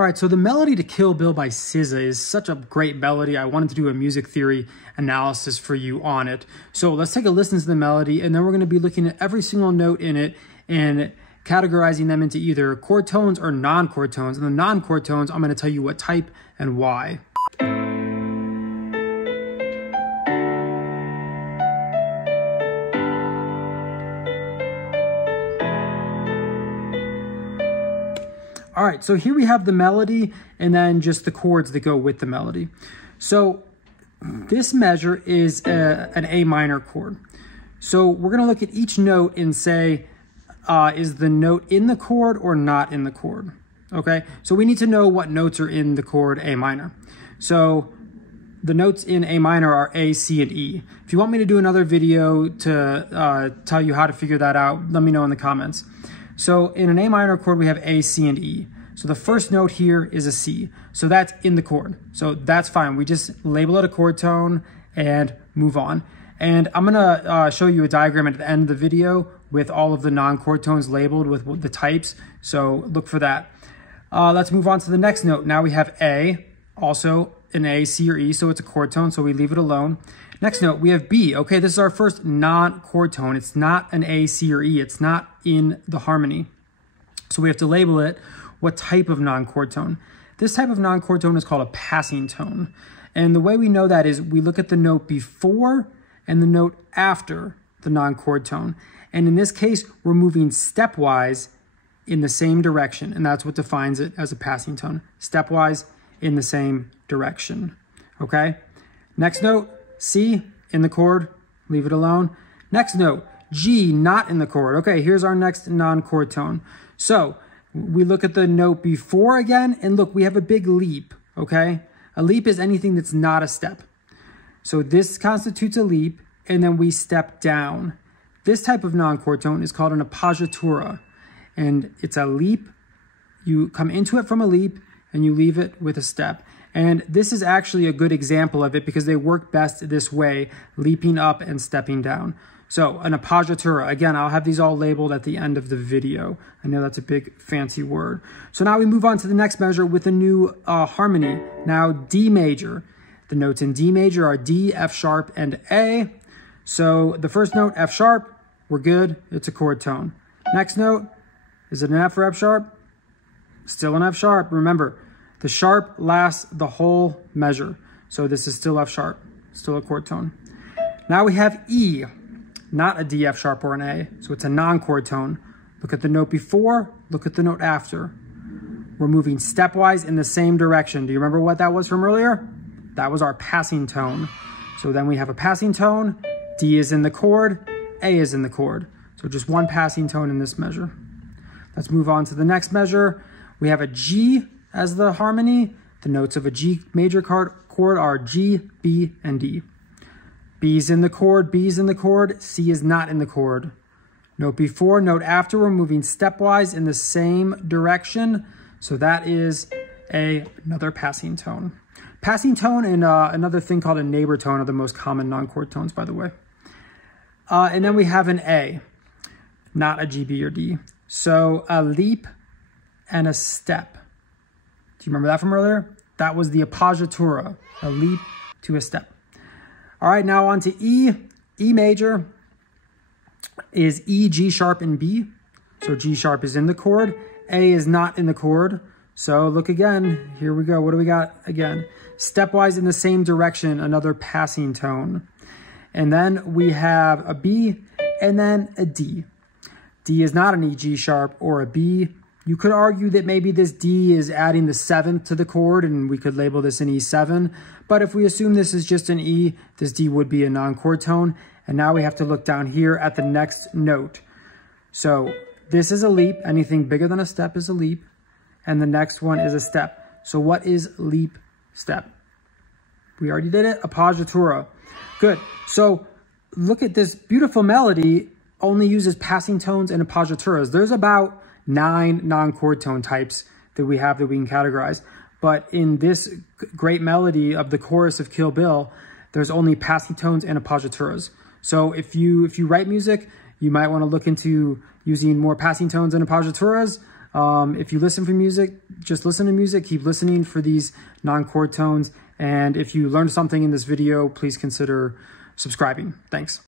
All right, so the melody to Kill Bill by SZA is such a great melody. I wanted to do a music theory analysis for you on it. So let's take a listen to the melody, and then we're going to be looking at every single note in it and categorizing them into either chord tones or non-chord tones. And the non-chord tones, I'm going to tell you what type and why. All right, so here we have the melody and then just the chords that go with the melody. So this measure is an A minor chord. So we're going to look at each note and say, is the note in the chord or not in the chord? Okay, so we need to know what notes are in the chord A minor. So the notes in A minor are A, C, and E. If you want me to do another video to tell you how to figure that out, let me know in the comments. So in an A minor chord, we have A, C, and E. So the first note here is a C. So that's in the chord. So that's fine. We just label it a chord tone and move on. And I'm gonna show you a diagram at the end of the video with all of the non-chord tones labeled with the types. So look for that. Let's move on to the next note. Now we have A, also an A, C, or E. So it's a chord tone, so we leave it alone. Next note, we have B. Okay, this is our first non-chord tone. It's not an A, C, or E. It's not in the harmony. So we have to label it what type of non-chord tone. This type of non-chord tone is called a passing tone. And the way we know that is we look at the note before and the note after the non-chord tone. And in this case, we're moving stepwise in the same direction. And that's what defines it as a passing tone. Stepwise in the same direction. Okay? Next note, C in the chord, leave it alone. Next note, G not in the chord. Okay, here's our next non-chord tone. So we look at the note before again, and look, we have a big leap, okay? A leap is anything that's not a step. So this constitutes a leap, and then we step down. This type of non-chord tone is called an appoggiatura, and it's a leap. You come into it from a leap, and you leave it with a step. And this is actually a good example of it because they work best this way, leaping up and stepping down. So an appoggiatura, again, I'll have these all labeled at the end of the video. I know that's a big fancy word. So now we move on to the next measure with a new harmony. Now D major. The notes in D major are D, F sharp, and A. So the first note, F sharp, we're good. It's a chord tone. Next note, is it an F or F sharp? Still an F sharp. Remember, the sharp lasts the whole measure. So this is still F sharp, still a chord tone. Now we have E, not a D, F sharp, or an A. So it's a non-chord tone. Look at the note before, look at the note after. We're moving stepwise in the same direction. Do you remember what that was from earlier? That was our passing tone. So then we have a passing tone, D is in the chord, A is in the chord. So just one passing tone in this measure. Let's move on to the next measure. We have a G as the harmony. The notes of a G major chord are G, B, and D. B's in the chord, B's in the chord, C is not in the chord. Note before, note after, we're moving stepwise in the same direction. So that is another passing tone. Passing tone and another thing called a neighbor tone are the most common non-chord tones, by the way. And then we have an A, not a G, B, or D. So a leap and a step. Do you remember that from earlier? That was the appoggiatura, a leap to a step. All right, now on to E. E major is E, G sharp, and B. So G sharp is in the chord. A is not in the chord. So look again. Here we go. What do we got again? Stepwise in the same direction, another passing tone. And then we have a B and then a D. D is not an E, G sharp, or a B. You could argue that maybe this D is adding the 7th to the chord, and we could label this an E7. But if we assume this is just an E, this D would be a non-chord tone. And now we have to look down here at the next note. So this is a leap. Anything bigger than a step is a leap. And the next one is a step. So what is leap, step? We already did it. Appoggiatura. Good. So look at this beautiful melody. Only uses passing tones and appoggiaturas. There's about 9 non-chord tone types that we have that we can categorize. But in this great melody of the chorus of Kill Bill, there's only passing tones and appoggiaturas. So if you write music, you might want to look into using more passing tones and appoggiaturas. If you listen for music, just listen to music. Keep listening for these non-chord tones. And if you learned something in this video, please consider subscribing. Thanks.